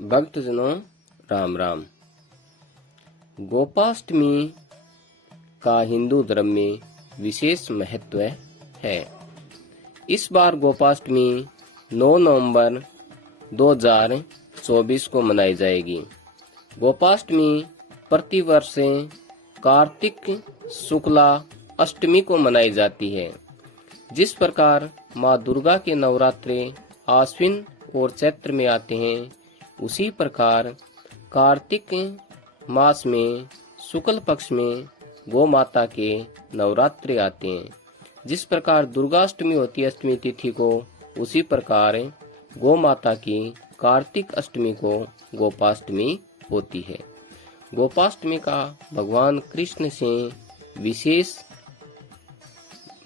भक्तजनों राम राम। गोपाष्टमी का हिंदू धर्म में विशेष महत्व है। इस बार गोपाष्टमी 9 नवंबर 2024 को मनाई जाएगी। गोपाष्टमी प्रतिवर्ष कार्तिक शुक्ला अष्टमी को मनाई जाती है। जिस प्रकार माँ दुर्गा के नवरात्रे आश्विन और चैत्र में आते हैं, उसी प्रकार कार्तिक मास में शुक्ल पक्ष में गौ माता के नवरात्रि आते हैं। जिस प्रकार दुर्गाष्टमी होती है अष्टमी तिथि को, उसी प्रकार गौ माता की कार्तिक अष्टमी को गोपाष्टमी होती है। गोपाष्टमी का भगवान कृष्ण से विशेष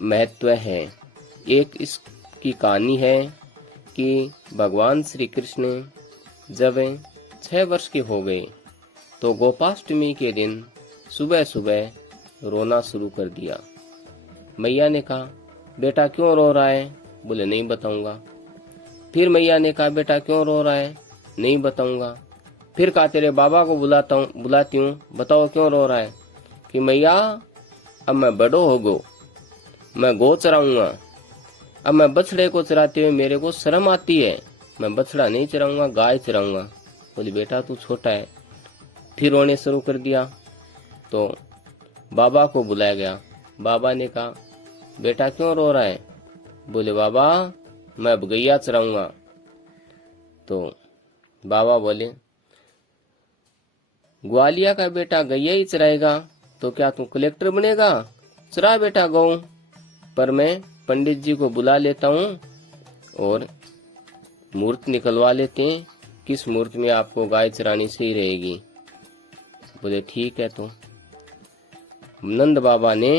महत्व है। एक इसकी कहानी है कि भगवान श्री कृष्ण जब 6 वर्ष के हो गए तो गोपाष्टमी के दिन सुबह सुबह रोना शुरू कर दिया। मैया ने कहा, बेटा क्यों रो रहा है? बोले नहीं बताऊंगा। फिर मैया ने कहा, बेटा क्यों रो रहा है? नहीं बताऊंगा। फिर कहा, तेरे बाबा को बुलाती हूँ, बताओ क्यों रो रहा है? कि मैया अब मैं बड़ो हो गो, मैं गो चराऊंगा। अब मैं बछड़े को चराते हुए मेरे को शर्म आती है, मैं बछड़ा नहीं चराऊंगा, गाय चराऊंगा। बोली बेटा तू छोटा है। फिर रोने शुरू कर दिया तो बाबा को बुलाया गया। बाबा ने कहा, बेटा क्यों रो रहा है? बोले बाबा मैं अब गैया चराऊंगा। तो बाबा बोले, ग्वालिया का बेटा गैया ही चराएगा तो क्या तू कलेक्टर बनेगा? चरा बेटा गौ, पर मैं पंडित जी को बुला लेता हूँ और मूर्त निकलवा लेते हैं, किस मूर्त में आपको गाय चरानी सही रहेगी। बोले ठीक है। तो नंद बाबा ने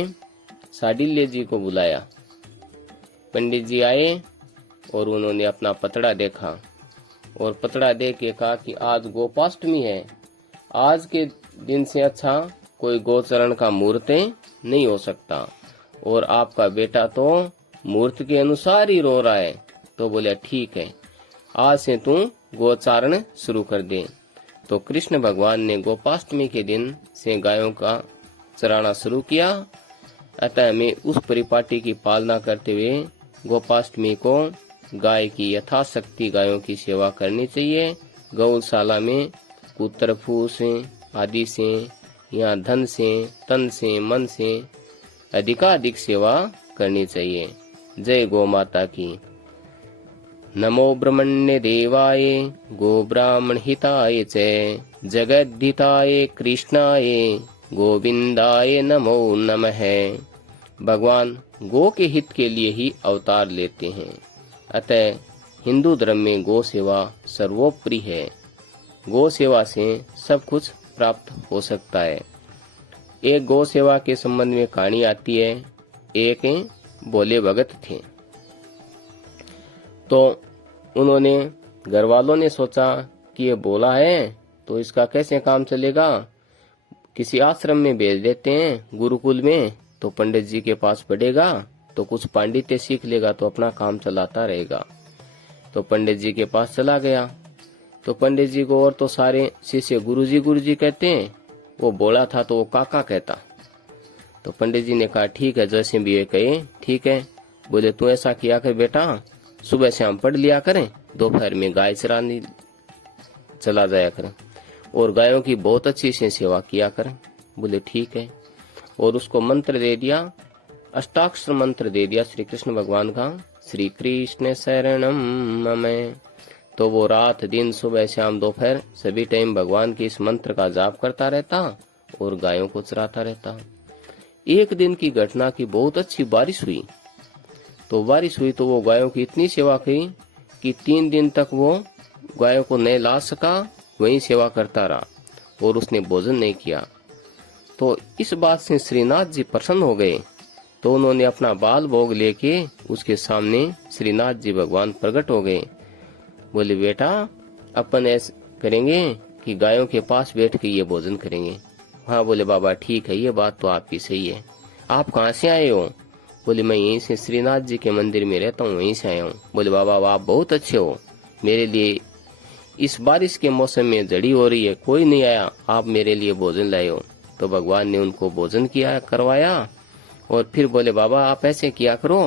साडिल्य जी को बुलाया। पंडित जी आए और उन्होंने अपना पतड़ा देखा और पतड़ा देख के कहा कि आज गोपाष्टमी है, आज के दिन से अच्छा कोई गोचरण का मूर्त नहीं हो सकता और आपका बेटा तो मूर्त के अनुसार ही रो रहा है। तो बोले ठीक है, आज से तू गोचारण शुरू कर दे। तो कृष्ण भगवान ने गोपाष्टमी के दिन से गायों का चराना शुरू किया। अतः हमें उस परिपाटी की पालना करते हुए गोपाष्टमी को गाय की यथाशक्ति गायों की सेवा करनी चाहिए। गौशाला में पुत्र फूस आदि से या धन से, तन से, मन से अधिकाधिक सेवा करनी चाहिए। जय गौ माता की। नमो ब्रह्मण्य देवाय गो ब्राह्मण हिताय च जगद्धिताय कृष्णाय गोविंदाय नमो नमः। भगवान गो के हित के लिए ही अवतार लेते हैं। अतः हिंदू धर्म में गो सेवा सर्वोपरि है। गो सेवा से सब कुछ प्राप्त हो सकता है। एक गौ सेवा के संबंध में कहानी आती है। एक भोले भगत थे, तो उन्होंने घर वालों ने सोचा कि ये भोला है तो इसका कैसे काम चलेगा, किसी आश्रम में भेज देते हैं गुरुकुल में, तो पंडित जी के पास पढ़ेगा तो कुछ पांडित्य सीख लेगा तो अपना काम चलाता रहेगा। तो पंडित जी के पास चला गया। तो पंडित जी को और तो सारे शिष्य गुरुजी कहते हैं, वो भोला था तो वो काका कहता। तो पंडित जी ने कहा ठीक है, जैसे भी ये कहे ठीक है। बोले तू ऐसा किया कर बेटा, सुबह शाम पढ़ लिया करें, दोपहर में गाय चराने चला जाया करें और गायों की बहुत अच्छी से सेवा किया करें। बोले ठीक है। और उसको मंत्र दे दिया, अष्टाक्षर मंत्र दे दिया श्री कृष्ण भगवान का, श्री कृष्ण शरणम मम। तो वो रात दिन सुबह शाम दोपहर सभी टाइम भगवान के इस मंत्र का जाप करता रहता और गायों को चराता रहता। एक दिन की घटना की बहुत अच्छी बारिश हुई। तो बारिश हुई तो वो गायों की इतनी सेवा की कि 3 दिन तक वो गायों को नहीं ला सका, वहीं सेवा करता रहा और उसने भोजन नहीं किया। तो इस बात से श्रीनाथ जी प्रसन्न हो गए। तो उन्होंने अपना बाल भोग लेके उसके सामने श्रीनाथ जी भगवान प्रकट हो गए। बोले बेटा अपन ऐसे करेंगे कि गायों के पास बैठ के ये भोजन करेंगे। हाँ बोले बाबा ठीक है, ये बात तो आपकी सही है। आप कहाँ से आए हो? बोले मैं यहीं से श्रीनाथ जी के मंदिर में रहता हूँ, वहीं से आया हूँ। बोले बाबा आप बहुत अच्छे हो, मेरे लिए इस बारिश के मौसम में झड़ी हो रही है, कोई नहीं आया, आप मेरे लिए भोजन लाए हो। तो भगवान ने उनको भोजन किया करवाया और फिर बोले बाबा आप ऐसे किया करो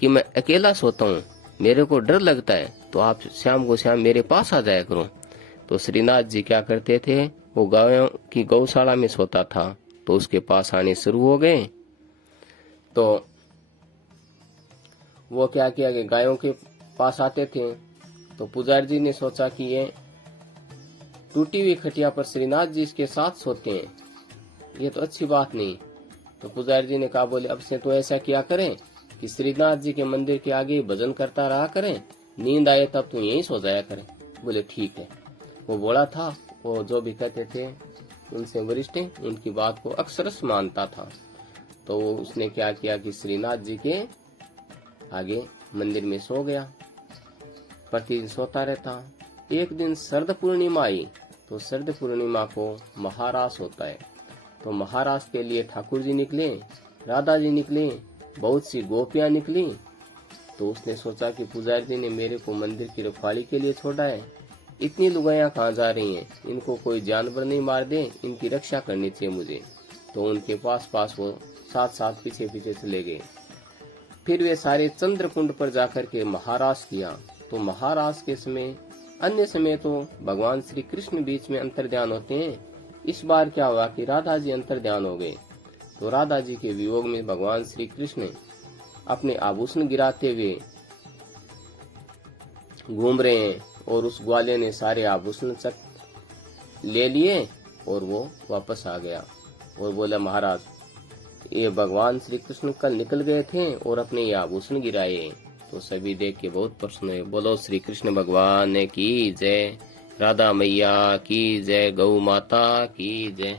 कि मैं अकेला सोता हूँ, मेरे को डर लगता है, तो आप शाम को शाम मेरे पास आ जाया करो। तो श्रीनाथ जी क्या करते थे, वो गायों की गौशाला में सोता था, तो उसके पास आने शुरू हो गए। तो वो क्या किया कि गायों के पास आते थे, तो पुजारी जी ने सोचा कि ये टूटी हुई खटिया पर श्रीनाथ जी इसके साथ सोते हैं, ये तो अच्छी बात नहीं। तो पुजारी जी ने कहा बोले अब से तो ऐसा किया करें कि श्रीनाथ जी के मंदिर के आगे भजन करता रहा करें, नींद आए तब तो यहीं सो जाया करें। बोले ठीक है। वो बोला था, वो जो भी कहते थे उनसे वरिष्ठ उनकी बात को अक्सरस मानता था। तो उसने क्या किया कि श्रीनाथ जी के आगे मंदिर में सो गया, प्रतिदिन सोता रहता। एक दिन शरद पूर्णिमा आई, तो शरद पूर्णिमा को महारास होता है, तो महारास के लिए ठाकुर जी निकले, राधा जी निकले, बहुत सी गोपियां निकली। तो उसने सोचा कि पुजारी जी ने मेरे को मंदिर की रखवाली के लिए छोड़ा है, इतनी लुगाइयां कहाँ जा रही हैं, इनको कोई जानवर नहीं मार दे, इनकी रक्षा करनी चाहिए मुझे। तो उनके पास वो साथ साथ पीछे पीछे चले गए। फिर वे सारे चंद्रकुंड पर जाकर के महारास किया। तो महारास के समय, अन्य समय तो भगवान श्री कृष्ण बीच में अंतर्ध्यान होते हैं, इस बार क्या हुआ कि राधा जी अंतर्ध्यान हो गए। तो राधा जी के वियोग में भगवान श्री कृष्ण अपने आभूषण गिराते हुए घूम रहे हैं, और उस ग्वाले ने सारे आभूषण ले लिए और वो वापस आ गया और बोला महाराज ये भगवान श्री कृष्ण कल निकल गए थे और अपने ये आभूषण गिराए। तो सभी देख के बहुत प्रसन्न हुए। बोलो श्री कृष्ण भगवान की जय, राधा मैया की जय, गौ माता की जय।